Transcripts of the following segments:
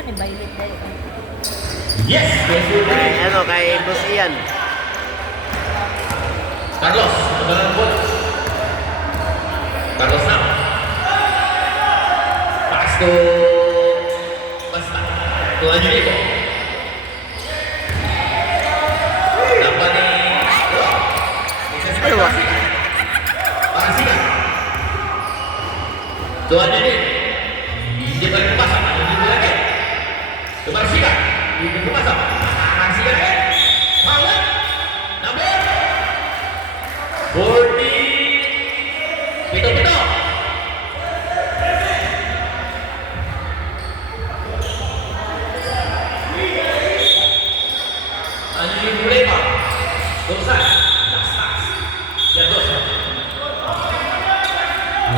siya ni Violet dahil. Yes! Kay, ano, kay Boss Ian. Carlos, kebenaran bola. Carlos now. Pass to Basta. To Anjelico. Dapat ni Ay, wah. Parasiga. To Anjelico. Dia balik ke pasang. Anjelico lagi. To Parasiga. Dia ke pasang. Parasiga lagi. Power. Number 40. Pito. Anjelico lempar. Dosan. Lastas. Ya Dosan.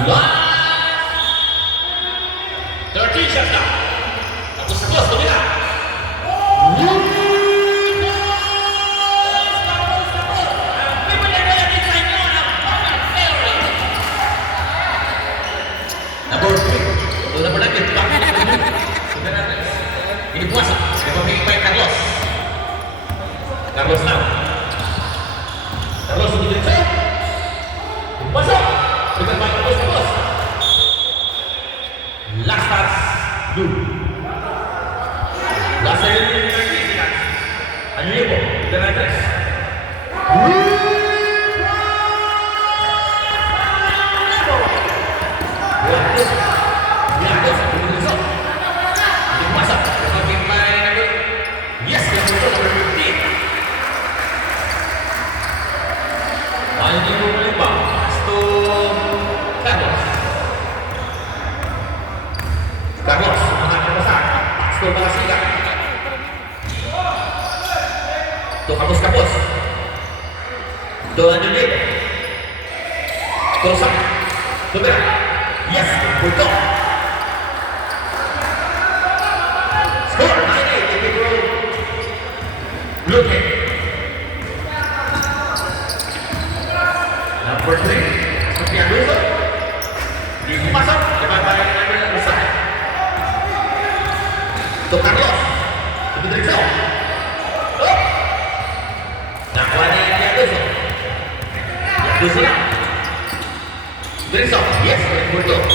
Last 13 shots now. Satu sebelas dominan. Number 3. Sudah menangis. Ini puasa. Dipakai by Carlos. Carlos now. Carlos untuk diri saya. Masuk. Dengan by Carlos. Last pass. Dulu. Last second. Anjelico. Dengan address. Carlos, anak besar, Pastor Barasiga. Tuh kapus. Tuh lanjutin. Tuh sama. Tuh berat. Yes, betul. Skor 98. Look at. Number 3. Seperti dulu. Dimasuk. Depan besar. Tuh Carlos. Itu Drixel. Nakwani dia Drixel. Drixel. Yes, betul.